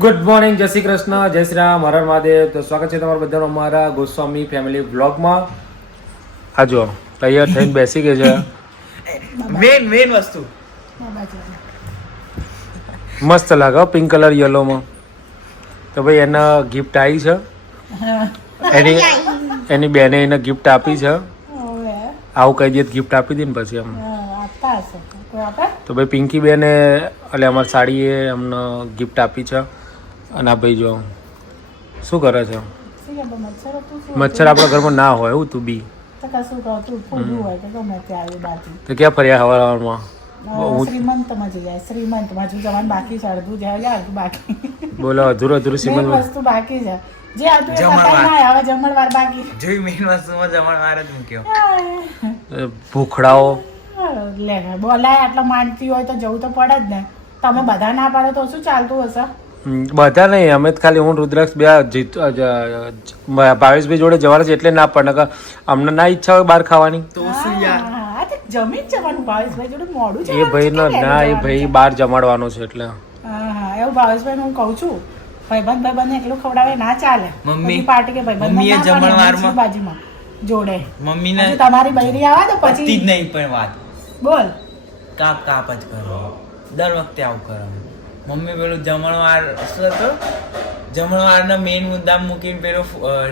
Good morning, જય શ્રી કૃષ્ણ, જય શ્રી રામ, હર હર મહાદેવ. તો સ્વાગત છે તમારા બધાનો અમારા ગોસ્વામી ફેમિલી વ્લોગમાં. આ જો તૈયાર થઈને બેસી ગઈ છે. મેન વસ્તુ મસ્ત લાગે પિંક કલર યલોમાં. તો ભાઈ એને ગિફ્ટ આવી છે. એની બેને એને ગિફ્ટ આપી છે. આવું કહી દે ગિફ્ટ આપી દે ને પછી એમ. તો ભાઈ પિંકી બેને એટલે અમારી સાડીએ અમને ગિફ્ટ આપી છે. અને આ ભાઈ જો શું કરે છે? મચ્છર આપણા ઘરમાં ના હોય એવું તું બી તો ક્યાં ફર્યા હવારમાં? બોલો અધૂરું અધૂરું શ્રીમંત વસ્તુ બાકી છે. જે હતું એ પતાઈ હવે જમણવાર બાકી. જોઈ મેન વસ્તુમાં જમણવાર જ મૂક્યો. ભૂખડાઓ લે બોલાય આટલો માનતી હોય તો જવું તો પડે જ ને. તમે બધા ના પાડો તો શું ચાલતું હશે? બધા નહીં, અમે ખાલી હું રુદ્રાક્ષ બે ભાવેશભાઈ જોડે જવાના છે એટલે ના પડે. અમને ના ઈચ્છા હોય બહાર ખાવાની તો શું યાર, હા તો જમી જ જવાનું. ભાવેશભાઈ જોડે મોડું છે એ ભાઈ ના એ ભાઈ બહાર જમાડવાનો છે એટલે. હા એવું ભાવેશભાઈ હું કહું છું. ભાઈબંધ એકલું ખવડાવે ના ચાલે. મમ્મી પાર્ટી કે મમ્મીએ જમણવારમાં બાજુમાં જોડે મમ્મીને તમારી બૈરી આવે તો પતી પછી જ નહીં પણ વાત બોલ કાપ જ કરો. દર વખતે આવું કરો. મમ્મી પેલું જમણવાર શું હતો, જમણવારના મેઇન મુદ્દા મૂકીને પેલો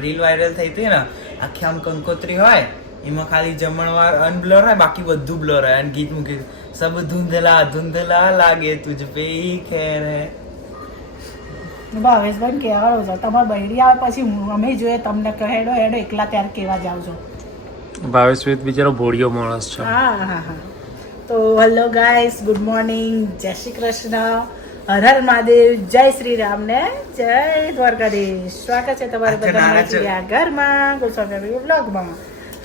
રીલ વાયરલ થઈ હતી ને, આખી આમ કંકોત્રી હોય એમાં ખાલી જમણવાર અનબ્લર હોય, બાકી બધું બ્લર હોય, અને ગીત મૂકી સબ ધૂંધલા ધૂંધલા લાગે તુજ પે ખેર હે. ભાવેશભાઈ કહેવાડો છો તમારી બૈરી આવે પછી અમે જોઈએ તમને હેડો એકલા ત્યારે કેવા જાવ છો. ભાવેશભાઈ બિચારો ભોળિયો માણસ છે. હા તો હેલો ગાઈસ, ગુડ મોર્નિંગ, જય શ્રી કૃષ્ણ, હર હર મહાદેવ, જય શ્રી રામ ને જય દ્વારકાધીશ. સ્વાગત છે તમારે બધા ઘરમાં ગોસ્વામી વ્લોગમાં.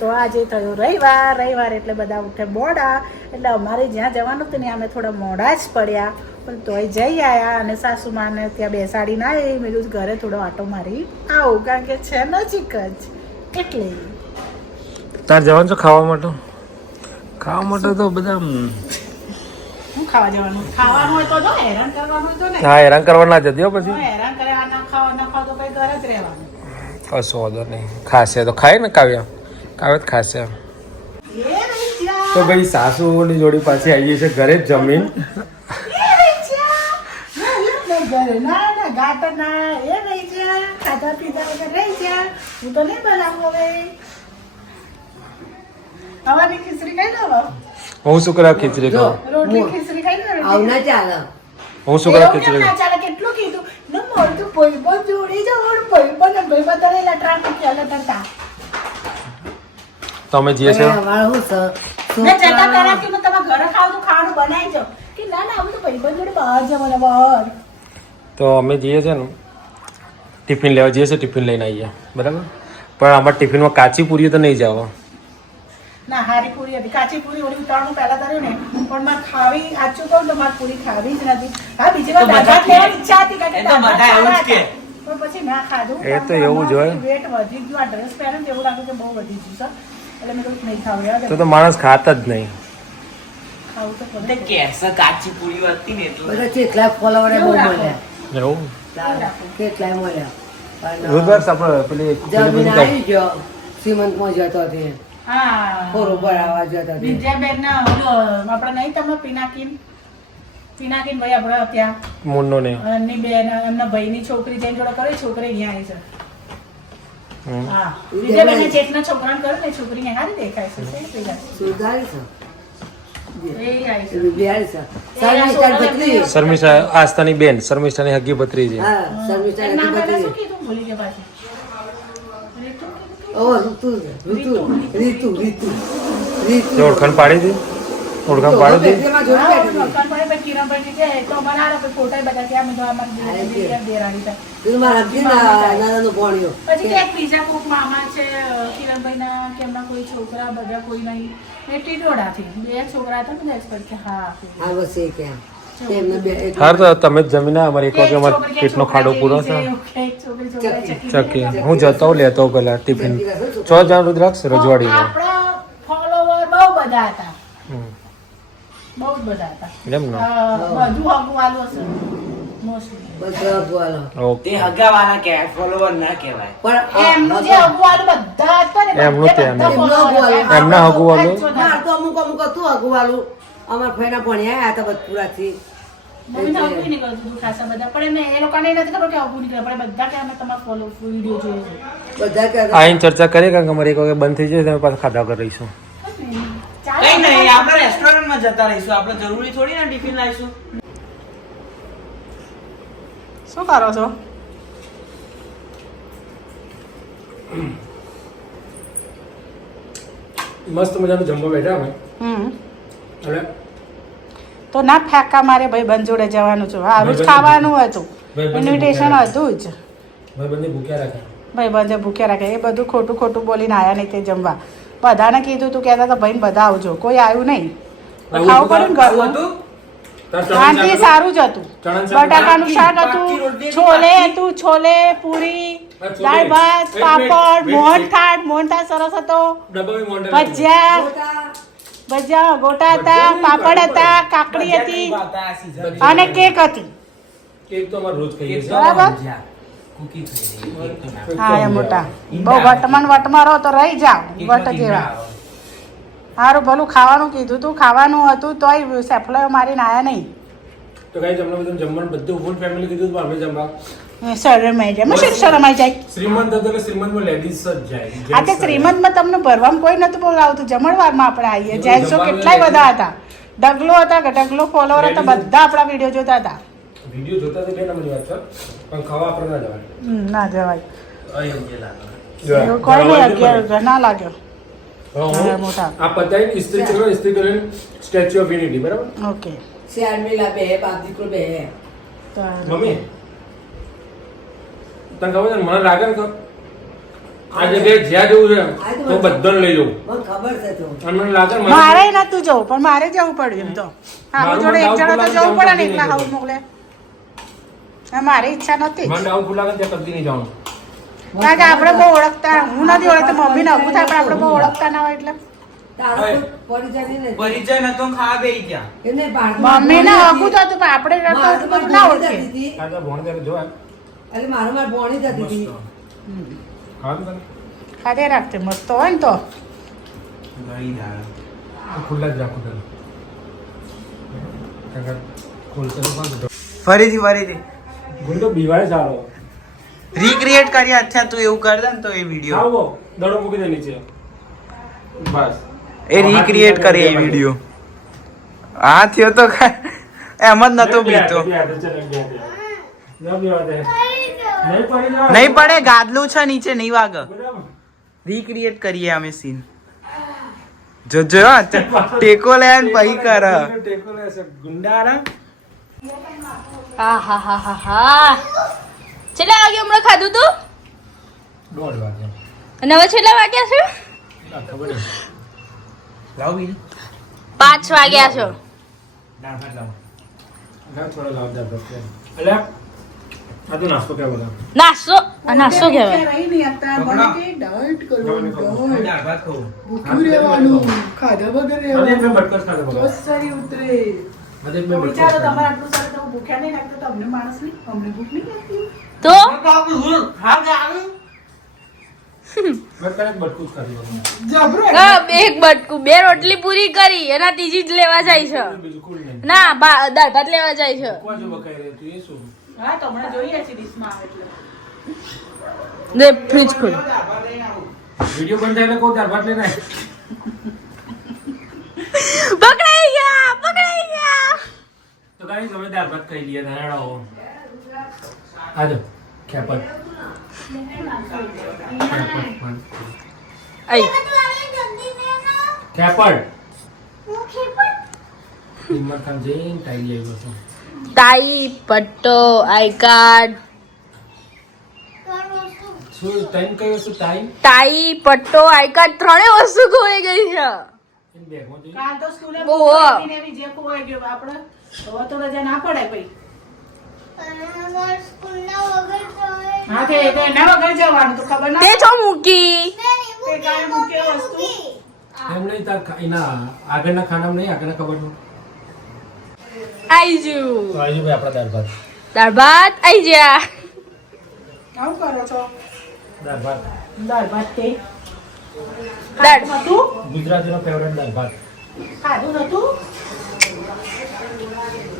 તો આજે થયો રવિવાર એટલે બધા ઉઠે મોડા, એટલે અમારે જ્યાં જવાનું હતું ને અમે થોડા મોડા જ પડ્યા, પણ તોય જઈ આવ્યા. અને સાસુમાને ત્યાં બેસાડીને આવી. મેં કીધું ઘરે થોડો આટો મારી આવું, કારણ કે છે નજીક જ એટલે. તાર જવાનું છે ખાવા માટે? ખાવા માટે તો બધા હું ખાવા જવાનું? ખાવાનું હોય તો જો, હેરાન કરવાનું હોય તો નહીં. હા, હેરાન કરવા ના જતી હો પછી. હેરાન કરે ના ખાવ તો પછી ઘરે જ રહેવાનું. કશો વાંધો નહીં, ખાશે તો ખાય ને. કાવ્ય જ ખાશે. તો ભાઈ સાસુની જોડી પાછી આવીએ છે ઘરે જ જમીન. હું તો નહીં બનાવું હવે. હવાની ખીચડી ખાઈ લો. હું શું કરા ખીચડી ખાઉં? રોટલી ખીચડી ખાઈ લો. આવના ચાલે. હું શું કરા એવું કેમ ખીચડી ના ચાલે? કેટલું કીધું ને મોટું ભાઈબંધ જોડી જવાનું. ભાઈબંધ તને લટરાટ લટરતા તમે જે છે અમારે શું છે? મેં જતા પહેલા કે તમે ઘરે ખાવ તો ખાવાનું બનાવી જાઓ કે ના આવું તો ભાઈબંધ જોડે બહાર જવાના બહાર. તો અમે જઈએ છે ને ટિફિન લેવા જઈએ છે, ટિફિન લઈને આવીએ બરાબર. પણ અમારા ટિફિનમાં કાચી પૂરી તો નહીં જાવ. ના હારી પૂરી હતી, કાચી પૂરી ઓલી ઉતાવળમાં પહેલા કર્યું ને, પણ મારે ખાવી સાચું કહું તો મારે પૂરી ખાવી જ નથી. હા બીજી વાર દાદા લેવાની ઈચ્છા હતી કારણ કે દાદા ખાવા હતા. પણ પછી ના ખાધું. એ તો એવું જ હોય. વેટ વધી ગયું. આ ડ્રેસ પહેરે ને એવું લાગ્યું કે બહુ વધી ગયું છે, એટલે મેં કહ્યું નહીં ખાવું. તો માણસ ખાતા જ નહીં. ખાવું તો પડે. એટલે કેસર કાચી પૂરી હતી ને એટલે બધા કેટલાય ફોલોવરે બહુ મળ્યા. એવું કેટલાય મળ્યા. રુદ્રાક્ષ આપણે પેલી જમીન આવી ગયો, શ્રીમંતમાં જતો હતી, હા બરોબર આવવા જતો હતી. વિદ્યાબેન ના આપણે નહીં તમે પિનાકીન ભાઈ આપણે ત્યાં મુન્નો ને એમની બેન એમના ભાઈની છોકરી જેની જોડે કરે, છોકરી અહીંયા આવી છે. હા વિદ્યાબેન જેટના છોકરાને કરે ને છોકરી અહીંયા હારી દેખાય છે. સુધારી છે. એ આવી છે. બિહારી છે. શર્મિષ્ઠા ભત્રીજી. શર્મિષ્ઠા આસ્થાની બેન, શર્મિષ્ઠાની હગી ભત્રીજી. હા, શર્મિષ્ઠા એના નામ ભત્રીજી. શું કીધું? ભૂલી ગયા પાછી. ઓ રીતુ. ઓળખાણ પાડી દી, ઓળખાણ પાડી દી. બેમાં જોડી હા, બેઠી હતી. કિરણભાઈ કિરણભાઈ કે તો મને આ લોકો ફોટા બધા ત્યાં મેં જો અમારી દેરાણી છે. તું મારા હજી નાનાનો ભણ્યો. પછી કે બીજા કોઈક મામા છે કિરણભાઈના કે એમના કોઈ છોકરા બધા કોઈ નહીં. એ ટીટોડાથી બે છોકરા હતા ને એક્સપર્ટ કે હા હા બસ એ ક્યાં તેમને બે એક હાર તો તમે જ જમીને અમારે એક વાગે અમારે પેટનો ખાડો પૂરો છે. ચકી હું જતો લેતો પેલા ટિફિન. ચો જાણ રુદ્રાક્ષ રજવાડીમાં. આપણા ફોલોવર બહુ બધા હતા. બહુ જ બધા હતા. એમ ને બધું હગું વાલું હશે. મોસ્ટલી બધા અગવાલો. ઓકે તે હગાવાળા કહેવાય, ફોલોવર ના કહેવાય. પણ એમનું જે અગવાલું બધા હતા ને એમનું બધે તે બધા એમનું. follower હતા. એમના અગવાલું? આ જ જોતા. મારે તો અમુક અમુક હતું અગવાલું. અમારા ફઈના ભણ્યા આયા હતા બધપુરાથી. મમ્મીને અગવું નીકળતું હતું ખાસા બધા પણ એમને એ લોકોને નથી ખબર કે અગવું નીકળે પણ બધા કે અમે તમારા ફોલો વિડીયો જોઈએ છે બધા કહેતા આઈને ચર્ચા કરીએ કારણ કે અમારે એક વાગે બંધ થઈ જાય તમે પાછા ખાધા વગર રહીશું. ચાલો, કઈ નહીં, આપણે રેસ્ટોરન્ટમાં જતા રહીશું. આપણે જરૂરી થોડી ના ટિફિન લાવીશું. શું કરો છો? મસ્ત મજાનું જમવા બેઠા અમે એટલે તો ના ફેંકા મારે ભાઈ બંધ જોડે જવાનું છું હારું જ ખાવાનું હતું ભાઈબંધને ઇન્વિટેશન ભૂખ્યા હતું જ ભાઈ બંને ભૂખ્યા રાખે. ભાઈ બંધ ભૂખ્યા રાખે એ બધું ખોટું ખોટું બોલીને આયા નહીં તે જમવા બધાને કીધું તું કહેતા હતા ભાઈ બધા આવજો કોઈ આવ્યું નહીં આવું ખાવું પડે ને આવું ઘરનું હતું? તાર ચણાનું શાંતિ શાક સારું જ હતું ચણાનું શાક બટાકાનું શાક બાકી હતું રોટલી છોલે બાકી. હતું છોલે પૂરી છોલે. દાળ ભાત એક પાપડ મિનિટ. મોહનથાળ સરસ હતો ડબ્બામાં મોંઢે ભજીયા મોટા ભજીયા ગોટા હતા પાપડ હતા કાકડી હતી ભજીયા season. અને કેક હતી કેક તો અમારે રોજ ખાઈએ છીએ. બરાબર. ભજીયા. કૂકી થઈ ગઈ. કેક તો ના. હા એ મોટા બહુ વટમાં રહો તો રહી જાઓ વટ કેકમાં જેવા ઈંડા આવે. સારું ભલું ખાવાનું કીધું તું ખાવાનું હતું તોય સેફલાયો મારીને આયા નહીં તો ગાઈસ અમને બધું જમવાનું બધું ફૂલ ફેમિલી કીધું તો અમે જમવા શરમાઈ જાય મને શરમાઈ જાય શ્રીમંત હતો એટલે શ્રીમંતમાં લેડીઝ જ જાય. આ તે શ્રીમંતમાં તમને ભરવામાં કોઈ નતું બોલાવતું જમણવારમાં આપણે આવીએ જેન્ટ્સો કેટલાય બધા હતા ડગલો હતા કે ડગલો ફોલોવર હતા બધા આપણા વિડીયો જોતા હતા વિડીયો જોતા તો બે નંબરની વાત છે પણ ખાવા આપણે ના જવાય. ના જવાય અયોગ્ય લાગે. એવું કોઈ નહીં અગિયાર ના લાગ્યો હા, મોટા. આ પતાઈ ઇસ્ત્રી કરો ઇસ્ત્રી કરીને સ્ટેચ્યુ ઓફ યુનિટી બરાબર. ઓકે શેરમેલા બે બાપ દીકરો બે તો મમ્મી તને ખબર છે ને, મને લાગે ને કે આ જગ્યાએ જ્યાં જવું છે તો બધાને લઈ જવું મને ખબર છે તો અને મને લાગે ને મારે નતું જવું પણ મારે જવું પડ્યું એમ તો હા જોડે એક જણો તો જવું પડે ને એકલા હાઉસ મોકલે હા, મારી ઈચ્છા નથી મને ડાઉટફુલ લાગે ને ત્યાં કદી નહીં જવાનું. કારણ કે આપણે બહુ ઓળખતા હું નથી ઓળખતા મમ્મીને અગું થાય પણ આપણે બહુ ઓળખતા ના હોય એટલે તારો કોઈ પરિચય નહીં ને પરિચય નતો ખાવા બેહી ગયા. એને બાળમાં મમ્મીને અગું તો હતું પણ આપણે મારે તો બધું ના ભણી ઓળખે જતી હતી. આ તો ભણ ત્યારે જોવાય. એટલે મારું માર ભણી જતી હતી ખાવા તો તને? ખાધે રાખતે મસ્ત હોય ને તો ગળી દાળ. તો ખુલ્લા જ રાખું તને. કારણ કે ખોલશે તો કોણ બધો? ફરીથી ગુંડો બીવાય સારો. રીક્રિએટ કર્યા. અચ્છા તું એવું કર દે ને તો એ વિડીયો આવો દડો મૂકી દે નીચે. બસ. એ રીક્રિએટ કરે એ વિડીયો. આ થયો તો એમ જ નતો બીતો. નહીં પડે, ગાદલું છે નીચે, નહીં વાગ. રીક્રિએટ કરીએ અમે સીન. જોજો હા, ટેકો લે ને પછી કર. ગુંડાળા હા હા હા હા હા છેલ્લા વાગે હમણાં ખાધું તું 1:30 વાગે. અને હવે છેલ્લા વાગ્યા છે આ ખબર નહીં. લાવ બીજું. 5 વાગ્યા છે દાળ ભાત લાવ. ના થોડો લાવદાર બસ. અલ્યા આ તો નાસ્તો કેવો બધા. નાસ્તો આ નાસ્તો કહેવાય રહી નહીં હતા મને કે ડાયટ કરવું દાળ ભાત ખાવું. ભૂખ્યું રહેવાનું ખાધા વગર આજે રહેવાનું મેં બટકસ ખાધો બધા. સરી ઉતરે આજે મેં બટકસ વિચારો ખાધો. તમારે આટલું સારું તમે ભૂખ્યા નહીં લાગતું તો અમને માણસ નહીં અમને ભૂખ નહીં લાગતી તો મેં કદાચ બટકું જ ખાધું. જબરો હા, એક બટકું 2 રોટલી પૂરી કરી એના ત્રીજી જ લેવા જાય છે બીજું કોઈ નહીં. ના દાળ ભાત લેવા જાય છે કોણ જો બકાઈ રહ્યું તું એ શું? હા તો હમણાં જોઈએ છે ડીશમાં આવે એટલે દે ફ્રીજ ખોલ વિડિયો બંધ થાય એટલે કોઈ દાળ ભાત લઈને આય. પકડાઈ ગયા તો ગાઈસ હવે દાળ ભાત ખાઈ લઈએ ધારાડો. આજો ખેપટ. આઈ ખેપટ. હિંમત ખાન જઈને ટાઈ આવ્યો છું. ટાઈ પટ્ટો આઈ કાર્ડ શું ટાઈમ કયો શું ટાઈમ? ટાઈ પટ્ટો આઈ કાર્ડ ત્રણેય વસ્તુ ખોઈ ગઈ છે એની બેગમાં જોઈ. કાલ તો સ્કૂલે બહુ જે ખોવાઈ ગયો આપણે હવે તો રજા ના પડે ભાઈ હા તે એના વગર જવાનું તો ખબર ના તે છો મૂકી તે કાંઈ મૂક્યો વસ્તુ એમ નહીં તાર એના આગળના ખાનામાં નહીં આગળના કબડમાં. આઈ જુ તો આવી ભાઈ આપણા દાળ ભાત. દાળ ભાત આઈ ગયા. આવું કરો છો દાળ ભાત દાળ ભાત કે દાળ હતું ગુજરાતીનો ફેવરેટ દાળ ભાત. ખાધું નતું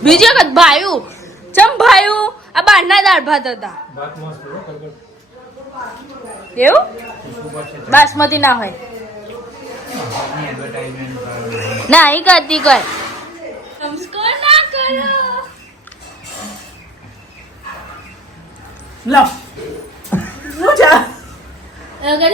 બીજી વખત ભાયું ચમ ભાયું આ બહારના દાળ ભાત હતા ભાત મસ્ત છે કડકડ. એવું ખુશ્બુ પણ છે. બાસમતી ના હોય એડવર્ટાઇઝમેન્ટ કરવાનું. ના અહીં કરતી કર નમસ્કાર ના કરો લો શું છે અગર